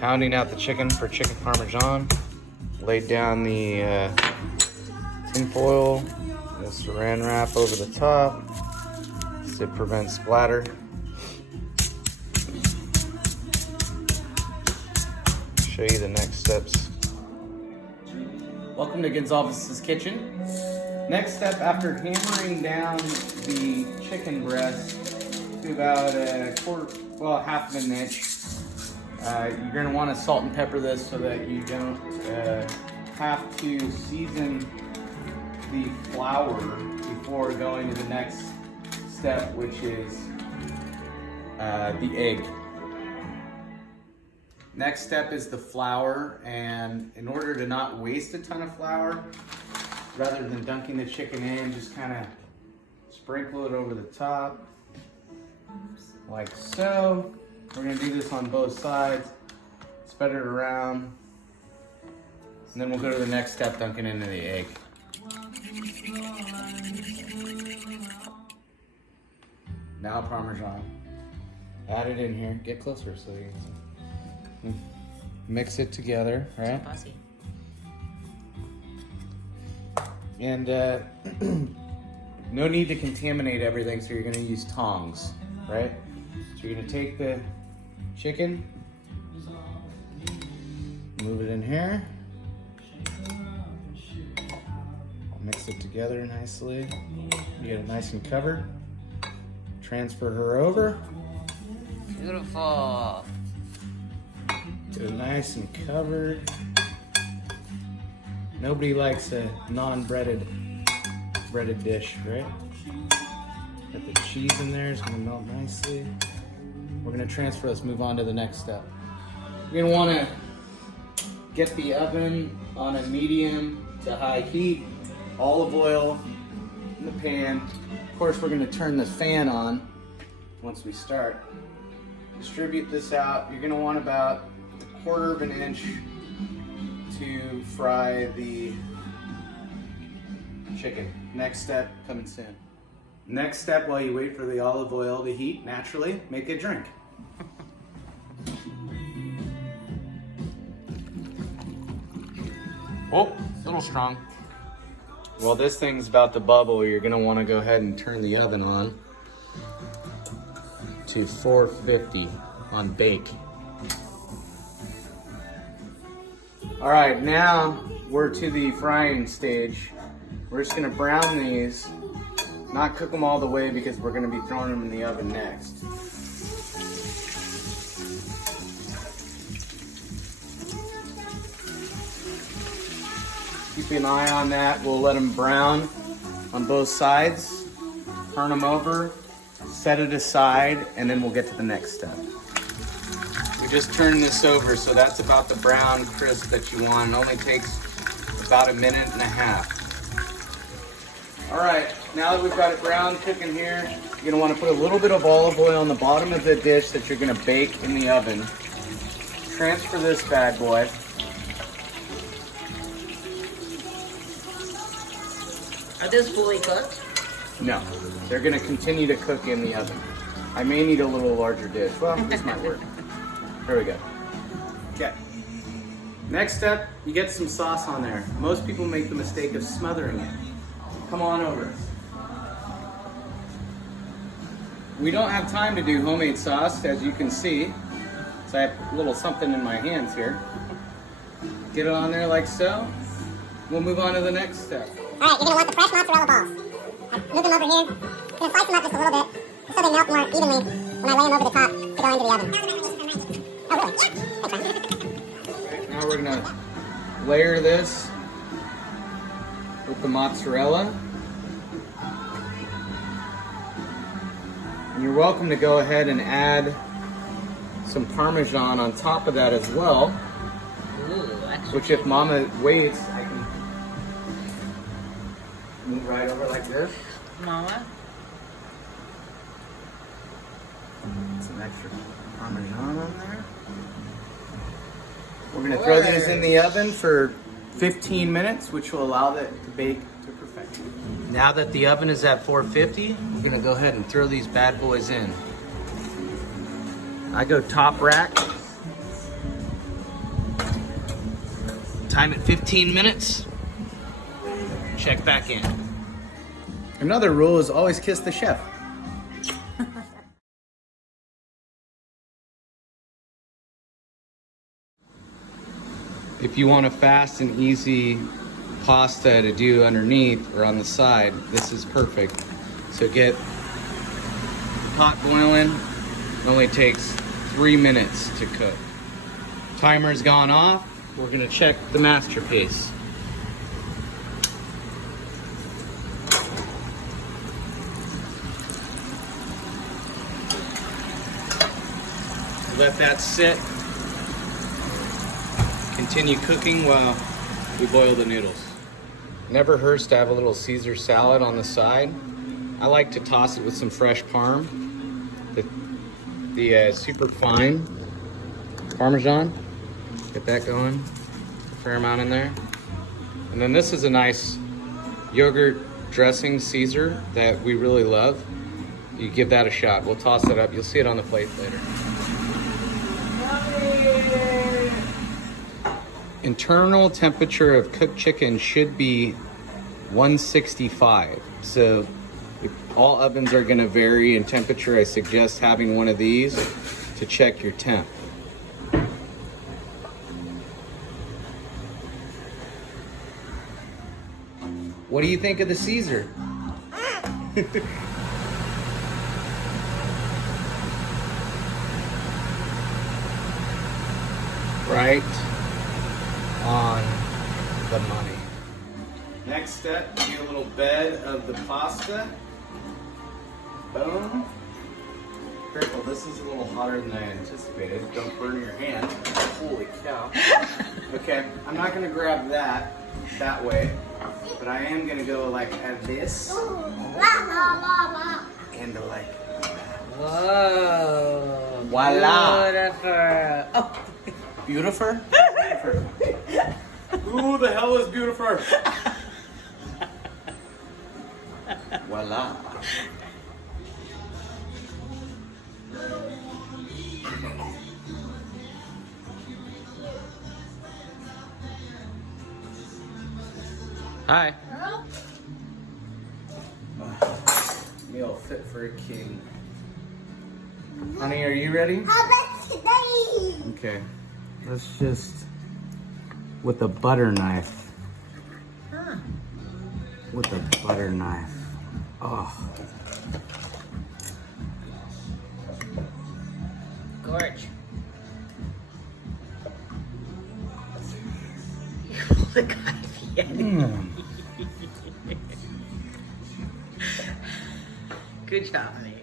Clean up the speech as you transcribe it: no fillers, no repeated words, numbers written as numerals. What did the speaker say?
Pounding out the chicken for chicken Parmesan. Laid down the tin foil, the saran wrap over the top to prevent splatter. Show you the next steps. Welcome to Gonsalves' kitchen. Next step, after hammering down the chicken breast to about half of an inch, you're going to want to salt and pepper this so that you don't have to season the flour before going to the next step, which is the egg. Next step is the flour, and in order to not waste a ton of flour, rather than dunking the chicken in, just kind of sprinkle it over the top, like so. We're gonna do this on both sides, spread it around, and then we'll go to the next step, dunking into the egg. Now Parmesan. Add it in here, get closer so you can see. Mix it together, right? And no need to contaminate everything, so you're gonna use tongs, right? So you're gonna take the chicken, move it in here, mix it together nicely, you get it nice and covered, transfer her over. Beautiful. Get it nice and covered. Nobody likes a breaded dish, right? Got the cheese in there, it's gonna melt nicely. We're gonna transfer this, move on to the next step. You're gonna wanna get the oven on a medium to high heat, olive oil in the pan. Of course, we're gonna turn the fan on once we start. Distribute this out. You're gonna want about 1/4 of an inch to fry the chicken. Next step coming soon. Next step, while you wait for the olive oil to heat naturally, make a drink. Oh, a little strong. While this thing's about to bubble, you're gonna wanna go ahead and turn the oven on to 450 on bake. All right, now we're to the frying stage. We're just gonna brown these, not cook them all the way because we're gonna be throwing them in the oven next. Keep an eye on that. We'll let them brown on both sides, turn them over, set it aside, and then we'll get to the next step. We just turn this over, so that's about the brown crisp that you want. It only takes about 1.5 minutes. All right, now that we've got it brown cooking here, you're gonna wanna put a little bit of olive oil on the bottom of the dish that you're gonna bake in the oven. Transfer this bad boy. Are these fully cooked? No, they're gonna continue to cook in the oven. I may need a little larger dish. Well, this might work. There we go. Okay. Next step, you get some sauce on there. Most people make the mistake of smothering it. Come on over. We don't have time to do homemade sauce, as you can see. So I have a little something in my hands here. Get it on there like so. We'll move on to the next step. All right, you're gonna want the fresh mozzarella balls. I move them over here. I'm gonna slice them up just a little bit, so they melt more evenly when I lay them over the top to go into the oven. Oh, really? Thanks, Ryan. Right, now we're gonna layer this with the mozzarella. And you're welcome to go ahead and add some Parmesan on top of that as well. Ooh, Which, if Mama waits, I can move right over like this. Mama? Some extra Parmesan on there. We're gonna throw these in the oven for 15 minutes, which will allow that to bake to perfection. Now that the oven is at 450, we're gonna go ahead and throw these bad boys in. I go top rack Time at 15 minutes. Check back in. Another rule is always kiss the chef. If you want a fast and easy pasta to do underneath or on the side, this is perfect. So get the pot boiling. It only takes 3 minutes to cook. Timer's gone off. We're gonna check the masterpiece. Let that sit. Continue cooking while we boil the noodles. Never hurts to have a little Caesar salad on the side. I like to toss it with some fresh parm. The super fine Parmesan. Get that going. A fair amount in there. And then this is a nice yogurt dressing Caesar that we really love. You give that a shot. We'll toss it up. You'll see it on the plate later. Internal temperature of cooked chicken should be 165. So all ovens are going to vary in temperature. I suggest having one of these to check your temp. What do you think of the Caesar? Right on the money. Next step, do a little bed of the pasta. Boom. Careful, this is a little hotter than I anticipated. Don't burn your hand. Holy cow. Okay, I'm not gonna grab that way, but I am gonna go like at this and like Whoa. Voila. Beautiful. Oh. Beautiful? Who the hell is beautiful? Voila. Hi. Meal fit for a king. Honey, are you ready? Okay. Let's just, with a butter knife. With a butter knife. Oh. Gorge. Good job, honey.